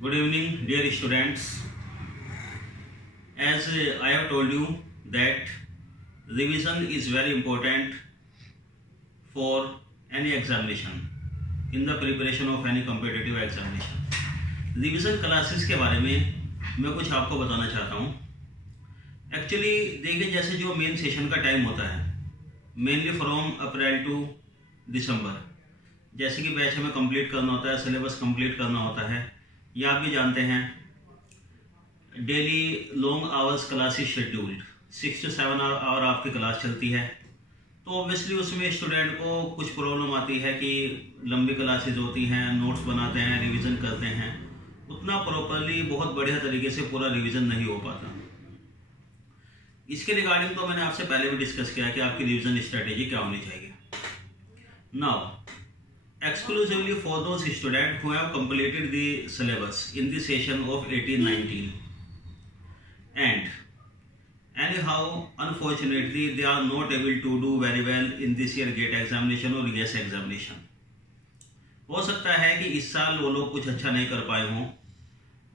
Good evening, dear students. As I have told you that revision is very important for any examination in the preparation of any competitive examination. Revision classes के बारे में मैं कुछ आपको बताना चाहता हूँ. एक्चुअली देखिए, जैसे जो मेन सेशन का टाइम होता है मेनली फ्रॉम अप्रैल टू दिसंबर, जैसे कि बैच हमें कंप्लीट करना होता है, सिलेबस कंप्लीट करना होता है. ये आप भी जानते हैं, daily long hours classes scheduled 6 to 7 hour आपकी क्लास चलती है. तो ऑब्वियसली उसमें स्टूडेंट को कुछ प्रॉब्लम आती है कि लंबी क्लासेस होती हैं, नोट्स बनाते हैं, रिवीजन करते हैं, उतना प्रॉपरली बहुत बढ़िया तरीके से पूरा रिवीजन नहीं हो पाता. इसके रिगार्डिंग तो मैंने आपसे पहले भी डिस्कस किया कि आपकी रिवीजन स्ट्रेटेजी क्या होनी चाहिए. Now exclusively for those students who have completed the syllabus in the session of 18-19 and anyhow unfortunately they are not able to do very well in this year GATE examination or GS examination. हो सकता है कि इस साल वो लोग कुछ अच्छा नहीं कर पाए हों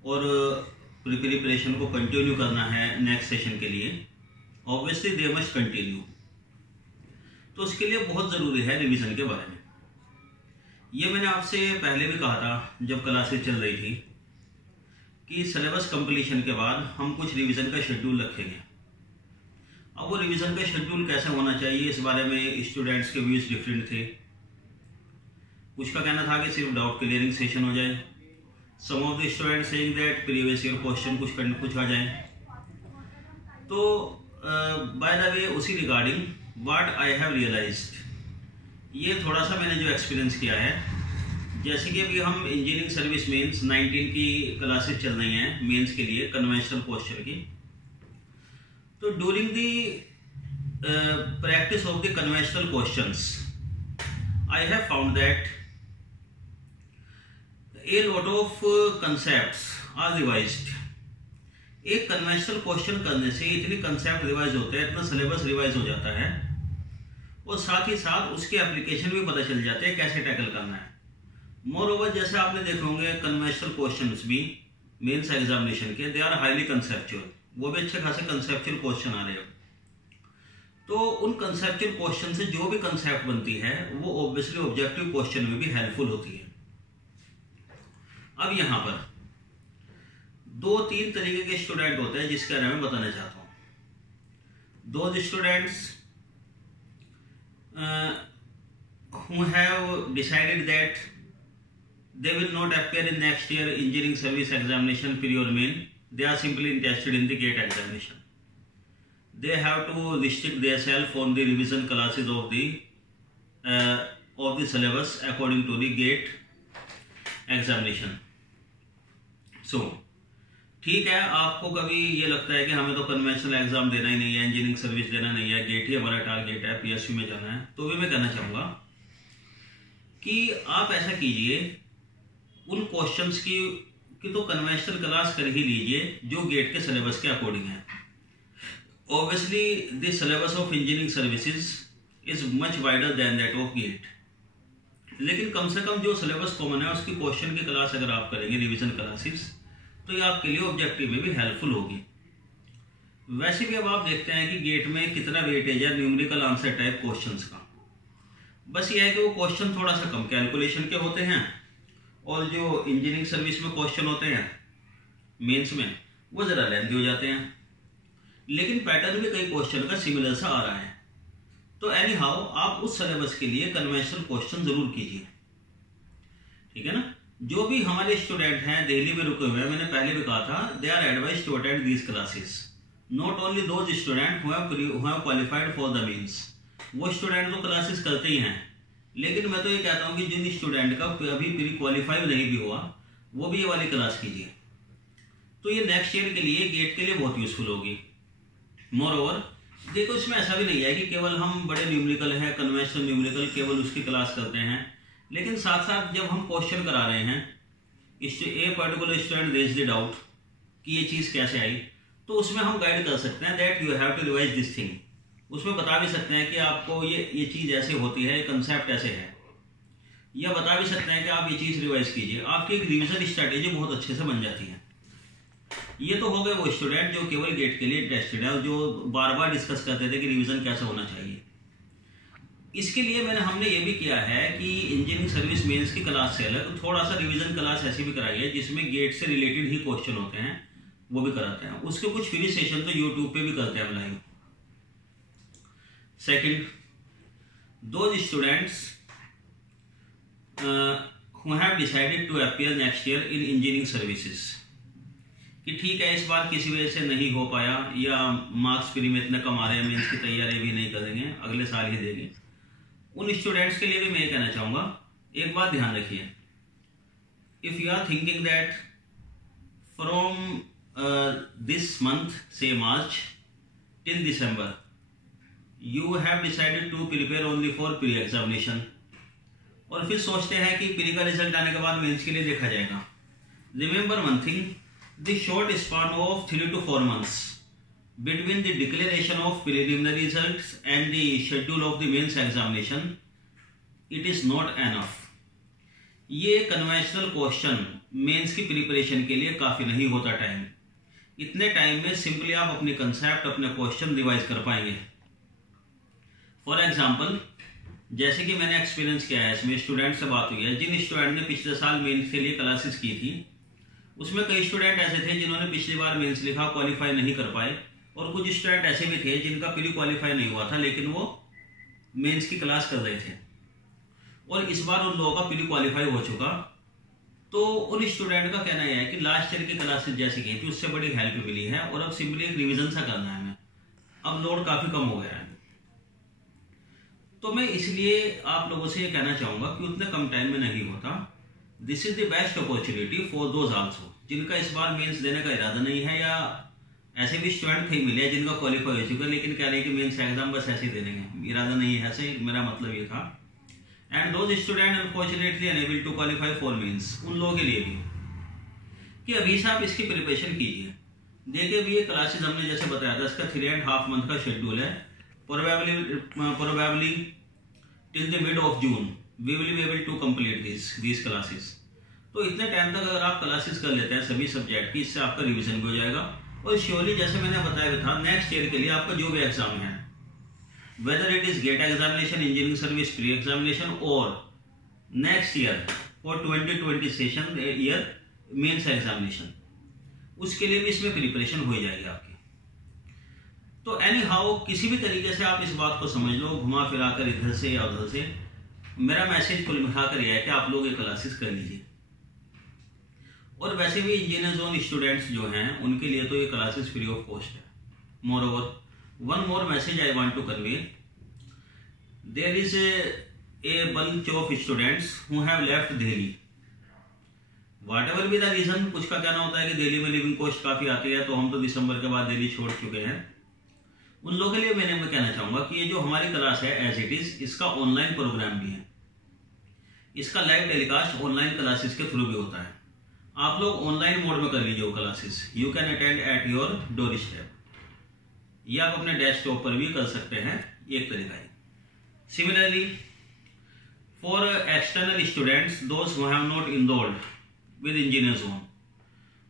और प्रिपरेशन को कंटिन्यू करना है नेक्स्ट सेशन के लिए. Obviously they must continue. तो उसके लिए बहुत ज़रूरी है रिवीजन के बारे में. ये मैंने आपसे पहले भी कहा था जब क्लासेस चल रही थी कि सिलेबस कंप्लीशन के बाद हम कुछ रिवीजन का शेड्यूल रखेंगे. अब वो रिवीजन का शेड्यूल कैसे होना चाहिए, इस बारे में स्टूडेंट्स के व्यूज डिफरेंट थे. कुछ का कहना था कि सिर्फ डाउट क्लियरिंग सेशन हो जाए. Some of the students saying that previous year question कुछ आ जाए. तो बाय द वे उसी regarding what I have realised, ये थोड़ा सा मैंने जो एक्सपीरियंस किया है, जैसे कि अभी हम इंजीनियरिंग सर्विस मेंस 19 की क्लासेस चल रही हैं मेंस के लिए कन्वेंशनल पोस्चर की. तो during the practice of the conventional questions I have found that a lot of concepts are revised. एक कन्वेंशनल क्वेश्चन करने से इतनी कंसेप्ट रिवाइज होते हैं, इतना सिलेबस रिवाइज हो जाता है और साथ ही साथ उसके एप्लीकेशन भी पता चल जाते हैं कैसे टैकल करना है. मोर ओवर, जैसे आपने देखे होंगे कन्वेंशनल क्वेश्चंस भी मेंस एग्जामिनेशन के, दे आर हाईली कंसेप्चुअल. वो भी अच्छे खासे कंसेप्चुअल क्वेश्चन आ रहे हैं. तो उन कंसेप्चुअल क्वेश्चन से जो भी कंसेप्ट बनती है वो ऑब्वियसली ऑब्जेक्टिव क्वेश्चन में भी हेल्पफुल होती है. अब यहाँ पर 2-3 तरीके के स्टूडेंट होते हैं जिसके बारे में बताना चाहता हूँ. दो students who have decided that they will not appear in next year engineering service examination pre or main, they are simply interested in the GATE examination. They have to restrict themselves on the revision classes of the syllabus according to the GATE examination. So ठीक है, आपको कभी ये लगता है कि हमें तो कन्वेंशनल एग्जाम देना ही नहीं है, इंजीनियरिंग सर्विस देना नहीं है, गेट ही हमारा टारगेट है, पीएसयू में जाना है, तो भी मैं कहना चाहूँगा कि आप ऐसा कीजिए, उन क्वेश्चंस की तो कन्वेंशनल क्लास कर ही लीजिए जो गेट के सिलेबस के अकॉर्डिंग है. Obviously the syllabus of engineering services is much wider than that of GATE, लेकिन कम से कम जो सिलेबस कॉमन है उसकी क्वेश्चन की क्लास अगर आप करेंगे रिविजन क्लासेस, तो ये आपके लिए ऑब्जेक्टिव में भी हेल्पफुल होगी. वैसे भी अब आप देखते हैं कि गेट में कितना वेटेज है न्यूमेरिकल आंसर टाइप क्वेश्चंस का. बस ये है कि वो क्वेश्चन थोड़ा सा कम कैलकुलेशन के होते हैं और जो इंजीनियरिंग सर्विस में क्वेश्चन होते हैं मेंस में वो ज़रा लेंथी हो जाते हैं, लेकिन पैटर्न भी कई क्वेश्चन का सिमिलर सा आ रहा है. तो एनी हाउ आप उस सिलेबस के लिए कन्वेंशनल क्वेश्चन जरूर कीजिए. ठीक है ना. जो भी हमारे स्टूडेंट हैं दिल्ली में रुके हुए हैं, मैंने पहले भी कहा था, they are advised to attend these classes. Not only those student who have qualified for the mains. वो स्टूडेंट तो क्लासेस करते ही हैं, लेकिन मैं तो ये कहता हूँ कि जिन स्टूडेंट का अभी प्री क्वालिफाई नहीं भी हुआ वो भी ये वाली क्लास कीजिए. तो ये नेक्स्ट ईयर के लिए गेट के लिए बहुत यूजफुल होगी. मोर ओवर देखो, इसमें ऐसा भी नहीं है कि केवल हम बड़े न्यूमेरिकल हैं, कन्वेंशनल न्यूमेरिकल केवल उसकी क्लास करते हैं, लेकिन साथ साथ जब हम क्वेश्चन करा रहे हैं, a particular student raise the doubt कि ये चीज़ कैसे आई, तो उसमें हम गाइड कर सकते हैं that you have to revise this thing. उसमें बता भी सकते हैं कि आपको ये चीज़ ऐसे होती है, कंसेप्ट ऐसे है. या बता भी सकते हैं कि आप ये चीज़ रिवाइज कीजिए, आपकी एक रिवीजन स्ट्रैटेजी बहुत अच्छे से बन जाती है। ये तो हो गए वो स्टूडेंट जो केवल गेट के लिए इंटरेस्टेड है और जो बार बार डिस्कस करते थे कि रिवीजन कैसा होना चाहिए। इसके लिए हमने ये भी किया है कि इंजीनियरिंग सर्विस मेंस की क्लास से अलग थोड़ा सा रिवीजन क्लास ऐसी भी कराई है जिसमें गेट से रिलेटेड ही क्वेश्चन होते हैं, वो भी कराते हैं। उसके कुछ फ्री सेशन तो यूट्यूब पे भी करते हैं live. Second, those students who have decided to appear next year in engineering services, कि ठीक है इस बार किसी वजह से नहीं हो पाया या मार्क्स फ्री में इतने कम आ रहे हैं, मेंस की तैयारी भी नहीं करेंगे, अगले साल ही देंगे, उन स्टूडेंट्स के लिए भी मैं ये कहना चाहूँगा, एक बात ध्यान रखिए, if you are thinking that from this month से March till December you have decided to prepare only for pre examination, और फिर सोचते हैं कि प्री का रिजल्ट आने के बाद मेंस के लिए देखा जाएगा। Remember one thing, the short span of 3 to 4 months between the declaration of preliminary results and the schedule of the mains examination, it is not enough. ये कन्वेंशनल क्वेश्चन मेंस की preparation के लिए काफ़ी नहीं होता टाइम। इतने time में simply आप अपने कंसेप्ट, अपने क्वेश्चन रिवाइज कर पाएंगे। फॉर एग्जाम्पल, जैसे कि मैंने एक्सपीरियंस किया है, इसमें स्टूडेंट से बात हुई है, जिन स्टूडेंट ने पिछले साल मेंस के लिए क्लासेस की थी उसमें कई स्टूडेंट ऐसे थे जिन्होंने पिछली बार मेंस लिखा, क्वालिफाई नहीं कर पाए, और कुछ स्टूडेंट ऐसे भी थे जिनका प्री क्वालिफाई नहीं हुआ था लेकिन वो मेंस की क्लास कर रहे थे, और इस बार उन लोगों का प्री क्वालिफाई हो चुका। तो उन स्टूडेंट का कहना यह है कि लास्ट ईयर की क्लासेस जैसे की थी उससे बड़ी हेल्प मिली है और अब सिंपली एक रिविजन सा करना है हमें, अब लोड काफ़ी कम हो गया है। तो मैं इसलिए आप लोगों से ये कहना चाहूँगा कि उतने कम टाइम में नहीं होता। This is the best opportunity for those also जिनका इस बार मेंस देने का इरादा नहीं है, या ऐसे भी स्टूडेंट कहीं मिले जिनका क्वालिफाई हो चुका है लेकिन कह रहे हैं कि मेंस एग्जाम बस ऐसे ही दे देंगे, इरादा नहीं है, ऐसे मेरा मतलब ये था। And those student unfortunately unable to qualify for mains, उन लोगों के लिए भी कि अभी से आप इसकी प्रिपरेशन कीजिए। देखिए अभी ये क्लासेज हमने जैसे बताया था, इसका 3.5 month का शेड्यूल है, probably till the mid of June we will be able to complete these classes। तो इतने टाइम तक अगर आप क्लासेस कर लेते हैं सभी सब्जेक्ट की, इससे आपका रिवीजन भी हो जाएगा, और श्योरली जैसे मैंने बताया था नेक्स्ट ईयर के लिए आपका जो भी एग्जाम है, whether it is GATE examination, engineering service pre examination, और next year for 2020 session year mains examination, उसके लिए भी इसमें प्रिपरेशन हो जाएगी आपकी। तो एनी हाउ किसी भी तरीके से आप इस बात को समझ लो, घुमा फिरा कर इधर से या उधर से, मेरा मैसेज कुल मिलाकर यह है कि आप लोग ये क्लासेस कर लीजिए। और वैसे भी इंजीनियर जोन स्टूडेंट्स जो हैं उनके लिए तो ये क्लासेस फ्री ऑफ कॉस्ट है। Moreover one more message I want to convey, there is a bunch of students who have left Delhi, whatever be the reason. कुछ का कहना होता है कि दिल्ली में लिविंग कॉस्ट काफी आती है, तो हम तो दिसंबर के बाद दिल्ली छोड़ चुके हैं। उन लोगों के लिए मैं कहना चाहूंगा कि ये जो हमारी क्लास है एज इट इज, इसका ऑनलाइन प्रोग्राम भी है, इसका लाइव टेलीकास्ट ऑनलाइन क्लासेस के थ्रू भी होता है। आप लोग ऑनलाइन मोड में कर लीजिए वो classes, you can attend at your door step, या आप अपने डेस्कटॉप पर भी कर सकते हैं, एक तरीका है। Similarly for external students those who have not enrolled with engineer zone,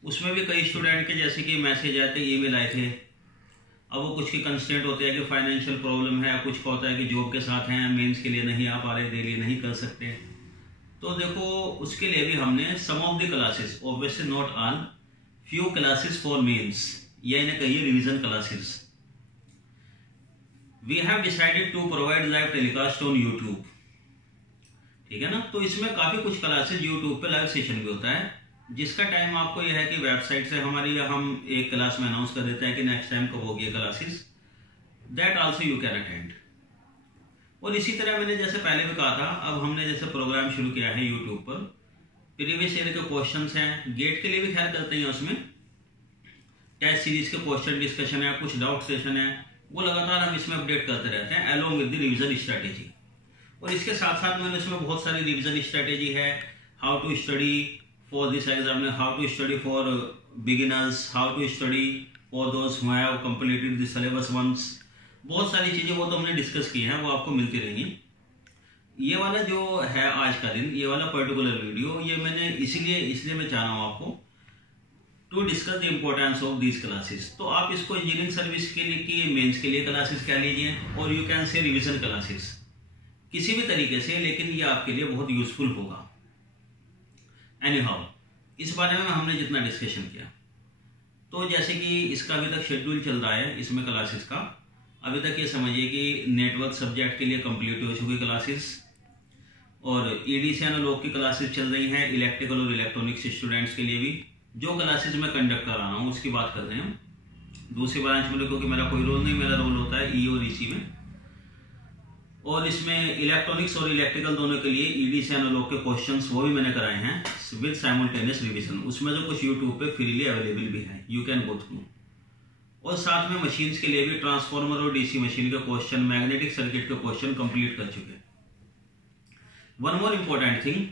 उसमें भी कई स्टूडेंट के जैसे कि मैसेज आते, ईमेल आए थे, अब वो कुछ की कंस्टेंट होते हैं कि फाइनेंशियल प्रॉब्लम है, कुछ का होता है कि जॉब के साथ हैं, मेंस के लिए नहीं आ पा रहे, डेली नहीं कर सकते। तो देखो उसके लिए भी हमने some of the classes, obviously not all, few classes for mains, या इन्हें कहिए revision classes, we have decided to provide live telecast on YouTube, ठीक है ना। तो इसमें काफी कुछ क्लासेस यूट्यूब पे लाइव सेशन भी होता है, जिसका टाइम आपको यह है कि वेबसाइट से हमारी, या हम एक क्लास में अनाउंस कर देते हैं कि नेक्स्ट टाइम कब होगी classes, that also you can attend. और इसी तरह मैंने जैसे पहले भी कहा था, अब हमने जैसे प्रोग्राम शुरू किया है यूट्यूब पर, प्रीवियस ईयर के क्वेश्चंस हैं, गेट के लिए भी खैर करते हैं, उसमें टेस्ट सीरीज के क्वेश्चन डिस्कशन है, कुछ डाउट सेशन है, वो लगातार हम इसमें अपडेट करते रहते हैं along with the revision strategy. और इसके साथ साथ मैंने इसमें बहुत सारी रिविजन स्ट्रेटेजी है, how to study for this exam, how to study for beginners, how to study for those who have completed the syllabus once, बहुत सारी चीजें वो तो हमने डिस्कस की हैं, वो आपको मिलती रहेंगी। ये वाला जो है आज का दिन, ये वाला पर्टिकुलर वीडियो, ये मैंने इसलिए मैं चाह रहा हूँ आपको to discuss the importance of these classes. तो आप इसको इंजीनियरिंग सर्विस के लिए की मेंस के लिए क्लासेस कह लीजिए, और you can say revision classes, किसी भी तरीके से, लेकिन ये आपके लिए बहुत यूजफुल होगा। एनी हाउ, इस बारे में हमने जितना डिस्कशन किया, तो जैसे कि इसका अभी तक शेड्यूल चल रहा है इसमें क्लासेस का, अभी तक ये समझिए कि नेटवर्क सब्जेक्ट के लिए कंप्लीट हो चुकी क्लासेस, और ईडीसी एनालॉग की क्लासेस चल रही हैं इलेक्ट्रिकल और इलेक्ट्रॉनिक्स स्टूडेंट्स के लिए भी। जो क्लासेस मैं कंडक्ट कर रहा हूँ उसकी बात कर रहे हैं दूसरी ब्रांच में, क्योंकि मेरा कोई रोल नहीं, मेरा रोल होता है ई और ईसी में। और इसमें इलेक्ट्रॉनिक्स और इलेक्ट्रिकल दोनों के लिए ईडीसी एनालॉग के क्वेश्चंस वो भी मैंने कराए हैं विद साइमल्टेनियस रिवीजन। उसमें जो कुछ यूट्यूब पे फ्रीली अवेलेबल भी है, यू कैन गो थ्रू। और साथ में मशीन्स के लिए भी ट्रांसफार्मर और डीसी मशीन के क्वेश्चन, मैग्नेटिक सर्किट के क्वेश्चन कंप्लीट कर चुके हैं। One more important thing,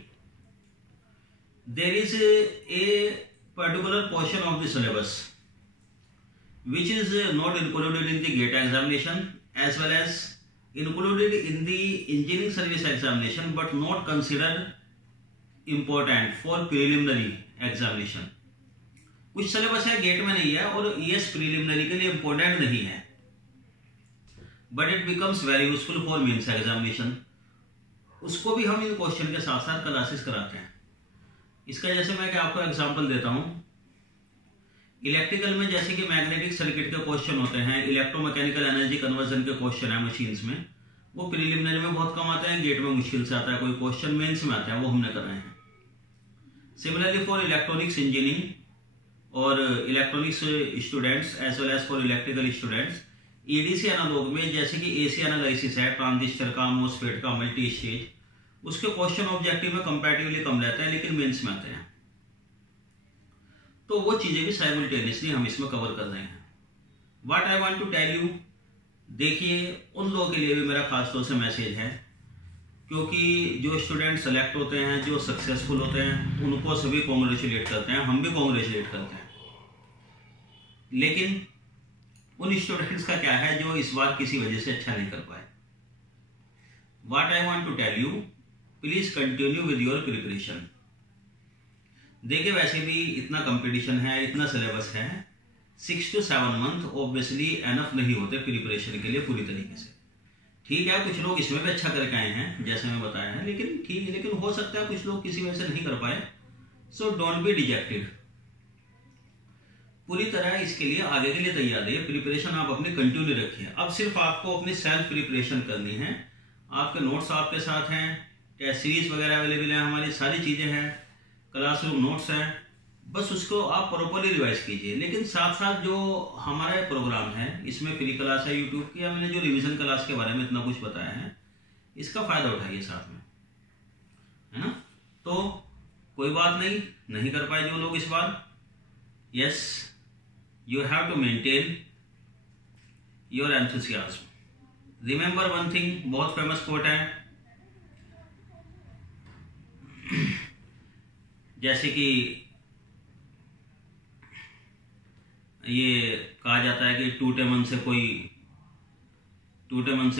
there is a particular portion of the syllabus which is not included in the GATE examination as well as included in the engineering service examination but not considered important for preliminary examination। कुछ syllabus है gate में नहीं है और ES preliminary के लिए important नहीं है, but it becomes very useful for mains examination. उसको भी हम इन क्वेश्चन के साथ साथ क्लासेस कराते हैं। इसका जैसे मैं आपको एग्जांपल देता हूं, इलेक्ट्रिकल में जैसे कि मैग्नेटिक सर्किट के क्वेश्चन होते हैं, इलेक्ट्रोमैकेनिकल एनर्जी कन्वर्जन के क्वेश्चन है मशीन्स में, वो प्रीलिमिनरी में बहुत कम आते हैं, गेट में मुश्किल से आता है कोई क्वेश्चन, मेंस में आता है, वो हमने कर रहे हैं। सिमिलरली फॉर इलेक्ट्रॉनिक्स इंजीनियरिंग और electronics students as well as for electrical students, EDC analog में जैसे कि एसी एनालिसिस है, ट्रांजिस्टर का, मोस्फेट का, मल्टी स्टेज, उसके क्वेश्चन ऑब्जेक्टिव में कंपैरेटिवली कम रहते हैं लेकिन मेंस में आते हैं। तो वो चीजें भी साइमल्टेनियसली हम इसमें कवर कर रहे हैं। What I want to tell you, देखिए उन लोगों के लिए भी मेरा खास तौर से मैसेज है, क्योंकि जो स्टूडेंट सेलेक्ट होते हैं, जो सक्सेसफुल होते हैं, उनको सभी कॉन्ग्रेचुलेट करते हैं, हम भी कॉन्ग्रेचुलेट करते हैं, लेकिन उन स्टूडेंट्स का क्या है जो इस बार किसी वजह से अच्छा नहीं कर पाए। What I want to tell you, please continue with your preparation. देखिए वैसे भी इतना कंपटीशन है, इतना सिलेबस है, 6 to 7 मंथ ऑब्वियसली एनफ नहीं होते प्रिपरेशन के लिए पूरी तरीके से। ठीक है, कुछ लोग इसमें भी अच्छा करके आए हैं जैसे मैं बताया है, लेकिन ठीक है, लेकिन हो सकता है कुछ लोग किसी वजह से नहीं कर पाए। सो डोंट बी डिजेक्टेड, पूरी तरह इसके लिए आगे के लिए तैयार रहिए। प्रिपरेशन आप अपनी कंटिन्यू रखिए। अब सिर्फ आपको अपनी सेल्फ प्रिपरेशन करनी है। आपके नोट्स आपके साथ हैं, टेस्ट सीरीज वगैरह अवेलेबल है, हमारी सारी चीजें हैं, क्लासरूम नोट्स हैं, बस उसको आप प्रॉपर्ली रिवाइज कीजिए। लेकिन साथ साथ जो हमारा प्रोग्राम है इसमें फ्री क्लास है यूट्यूब की, मैंने जो रिवीजन क्लास के बारे में इतना कुछ बताया है, इसका फायदा उठाइए साथ में, है ना। तो कोई बात नहीं कर पाए जो लोग इस बार, yes you have to maintain your enthusiasm. Remember one thing, बहुत फेमस कोट है, जैसे कि ये कहा जाता है कि टूटे मन से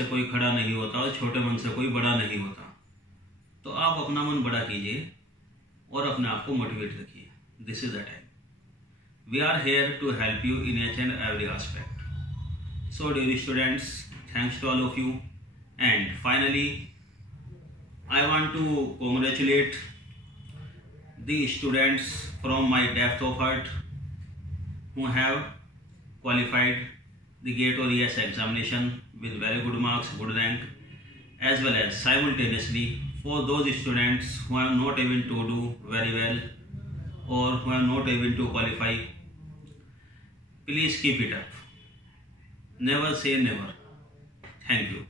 कोई खड़ा नहीं होता और छोटे मन से कोई बड़ा नहीं होता। तो आप अपना मन बड़ा कीजिए और अपने आप को मोटिवेट रखिए। This is the time, we are here to help you in each and every aspect. So dear students, thanks to all of you, and finally I want to congratulate the students from my depth of heart who have qualified the GATE or ES examination with very good marks, good rank, as well as simultaneously for those students who are not able to do very well or who are not able to qualify, please keep it up. Never say never. Thank you.